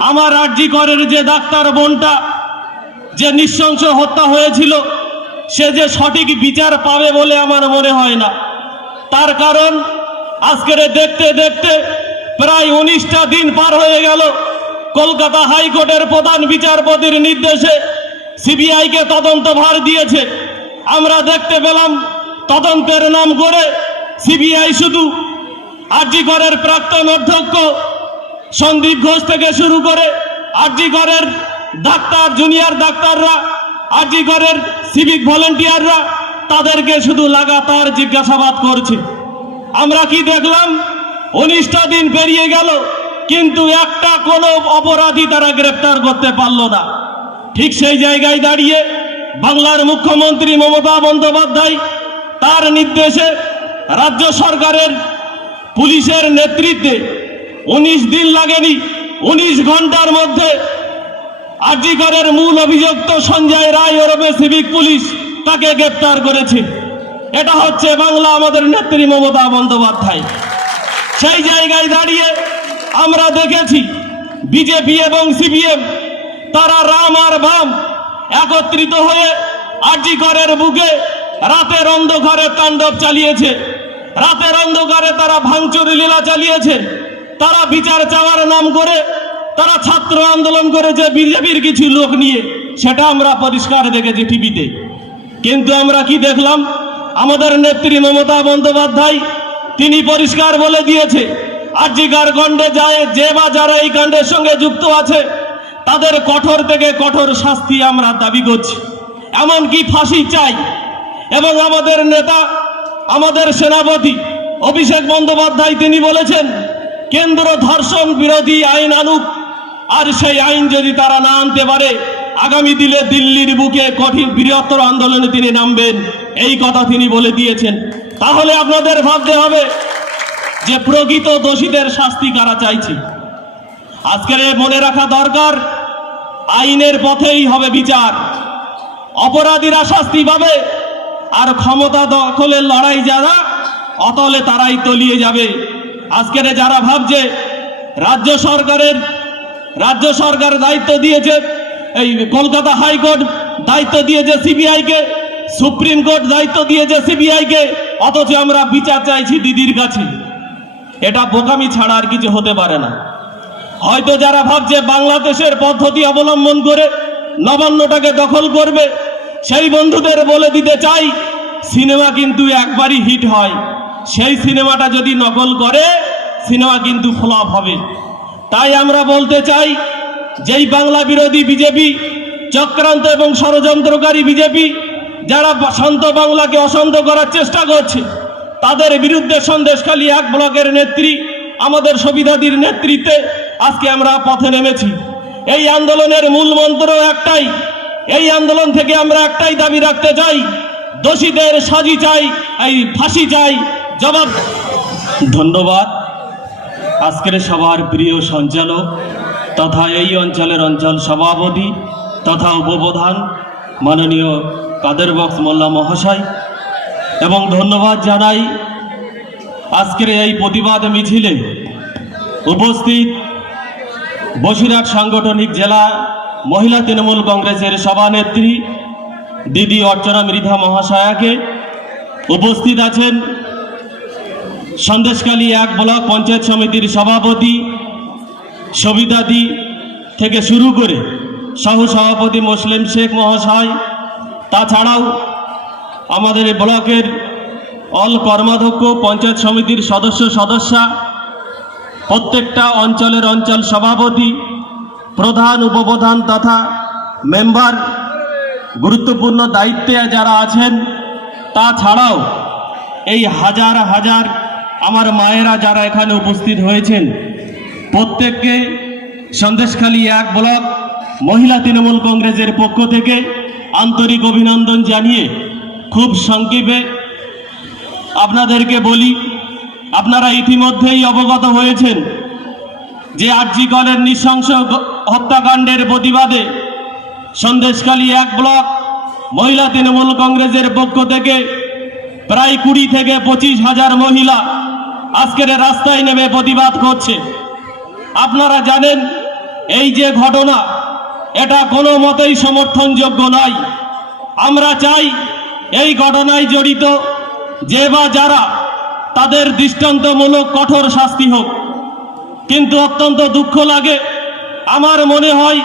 আমার আরজি করের যে ডাক্তার বোনটা, যে নৃশংস হত্যা হয়েছিল, সে যে সঠিক বিচার পাবে বলে আমার মনে হয় না। তার কারণ, আজকের দেখতে দেখতে প্রায় উনিশটা দিন পার হয়ে গেল। কলকাতা হাইকোর্টের প্রধান বিচারপতির নির্দেশে সিবিআইকে তদন্ত ভার দিয়েছে। আমরা দেখতে পেলাম, তদন্তের নাম করে সিবিআই শুধু আরজি করের প্রাক্তন অধ্যক্ষ সন্দীপ ঘোষ থেকে শুরু করে আরজি করের ডাক্তার, জুনিয়র ডাক্তাররা, আরজি করের সিভিক ভলেন্টিয়াররা তাদেরকে শুধু লাগাতার জিজ্ঞাসাবাদ করছে। আমরা কি দেখলাম? উনিশটা দিন পেরিয়ে গেল, কিন্তু একটা কোনো অপরাধী তারা গ্রেপ্তার করতে পারল না। ঠিক সেই জায়গায় দাঁড়িয়ে বাংলার মুখ্যমন্ত্রী মমতা বন্দ্যোপাধ্যায় তার নির্দেশে রাজ্য সরকারের পুলিশের নেতৃত্বে উনিশ দিন লাগেনি, উনিশ ঘণ্টার মধ্যে আরজিকরের মূল অভিযুক্ত সঞ্জয় রায় ওরফে সিভিক পুলিশ তাকে গ্রেপ্তার করেছে। এটা হচ্ছে বাংলা আমাদের নেত্রী মমতা বন্দ্যোপাধ্যায়। সেই জায়গায় দাঁড়িয়ে আমরা দেখেছি বিজেপি এবং সিপিএম তারা রাম আর বাম একত্রিত হয়ে আরজিকরের বুকে রাতের অন্ধকারে তাণ্ডব চালিয়েছে। রাতের অন্ধকারে তারা ভাঙচুর লীলা চালিয়েছে। তারা বিচার চাওয়ার নাম করে, তারা ছাত্র আন্দোলন করেছে বিজেপির কিছু লোক নিয়ে, সেটা আমরা পরিষ্কার দেখেছি টিভিতে। কিন্তু আমরা কি দেখলাম? আমাদের নেত্রী মমতা বন্দ্যোপাধ্যায়, তিনি পরিষ্কার বলে দিয়েছে আর্জিকার গণ্ডে যায় যে বা যারা এই কাণ্ডের সঙ্গে যুক্ত আছে, তাদের কঠোর থেকে কঠোর শাস্তি আমরা দাবি করছি। এমনকি ফাঁসি চাই। এবং আমাদের নেতা, আমাদের সেনাপতি অভিষেক বন্দ্যোপাধ্যায় তিনি বলেছেন কেন্দ্র ধর্ষণ বিরোধী আইন আনুক। আর সেই আইন যদি তারা না আনতে পারে, আগামী দিনে দিল্লির বুকে কঠিন বৃহত্তর আন্দোলনে তিনি নামবেন। এই কথা তিনি বলে দিয়েছেন। তাহলে আপনাদের ভাবতে হবে যে প্রকৃত দোষীদের শাস্তি কারা চাইছে। আজকের মনে রাখা দরকার, আইনের পথেই হবে বিচার। অপরাধীরা শাস্তি পাবে, আর ক্ষমতা দখলের লড়াই যারা, অতলে তারাই তলিয়ে যাবে। আজকের যারা ভাবছে রাজ্য সরকারের, রাজ্য সরকার দায়িত্ব দিয়েছে, এই কলকাতা হাইকোর্ট দায়িত্ব দিয়েছে সিবিআইকে, সুপ্রিম কোর্ট দায়িত্ব দিয়েছে সিবিআইকে, অথচ আমরা বিচার চাইছি দিদির কাছে। এটা বোকামি ছাড়া আর কিছু হতে পারে না। হয়তো যারা ভাবছে বাংলাদেশের পদ্ধতি অবলম্বন করে নবান্নটাকে দখল করবে, সেই বন্ধুদের বলে দিতে চাই, সিনেমা কিন্তু একবারই হিট হয়। সেই সিনেমাটা যদি নকল করে, সিনেমা কিন্তু ফ্লপ হবে। তাই আমরা বলতে চাই, যেই বাংলা বিরোধী বিজেপি, চক্রান্ত এবং ষড়যন্ত্রকারী বিজেপি, যারা শান্ত বাংলাকে অশান্ত করার চেষ্টা করছে, তাদের বিরুদ্ধে সন্দেশখালী এক ব্লকের নেত্রী, আমাদের সবিধাদির নেতৃত্বে আজকে আমরা পথে নেমেছি। এই আন্দোলনের মূল মন্ত্র একটাই, এই আন্দোলন থেকে আমরা একটাই দাবি রাখতে চাই, দোষীদের সাজি চাই, এই ফাঁসি চাই জবাব ধন্যবাদ। আজকের সবার প্রিয় সঞ্চালক তথা এই অঞ্চলের অঞ্চল সভাপতি তথা উপপ্রধান মাননীয় কাদের বক্স মোল্লা মহাশয়। এবং ধন্যবাদ জানাই আজকের এই প্রতিবাদ মিছিলে উপস্থিত বসিরহাট সাংগঠনিক জেলা মহিলা তৃণমূল কংগ্রেসের সভানেত্রী দিদি অর্চনা মৃধা মহাশয়াকে উপস্থিত আছেন। সন্দেশকালী এক ব্লক পঞ্চায়েত সমিতির সভাপতি সবিতাদি থেকে শুরু করে সহ সভাপতি মুসলিম শেখ মহাশয়। তাছাড়াও আমাদের ব্লকের অল কর্মাধ্যক্ষ, পঞ্চায়েত সমিতির সদস্য সদস্যা, প্রত্যেকটা অঞ্চলের অঞ্চল সভাপতি, প্রধান, উপপ্রধান তথা মেম্বার গুরুত্বপূর্ণ দায়িত্বে যারা আছেন, তাছাড়াও এই হাজার হাজার আমার মায়েরা যারা এখানে উপস্থিত হয়েছেন, প্রত্যেককে সন্দেশখালী এক ব্লক মহিলা তৃণমূল কংগ্রেসের পক্ষ থেকে আন্তরিক অভিনন্দন জানিয়ে খুব সংক্ষেপে আপনাদেরকে বলি, আপনারা ইতিমধ্যেই অবগত হয়েছেন যে আর্জিকলের নৃশংস হত্যাকাণ্ডের প্রতিবাদে সন্দেশখালী এক ব্লক মহিলা তৃণমূল কংগ্রেসের পক্ষ থেকে প্রায় কুড়ি থেকে পঁচিশ হাজার মহিলা আজকের রাস্তায় নেমে প্রতিবাদ করছে। আপনারা জানেন, এই যে ঘটনা, এটা কোনো মতেই সমর্থনযোগ্য নয়। আমরা চাই এই ঘটনায় জড়িত যে বা যারা তাদের দৃষ্টান্তমূলক কঠোর শাস্তি হোক। কিন্তু অত্যন্ত দুঃখ লাগে, আমার মনে হয়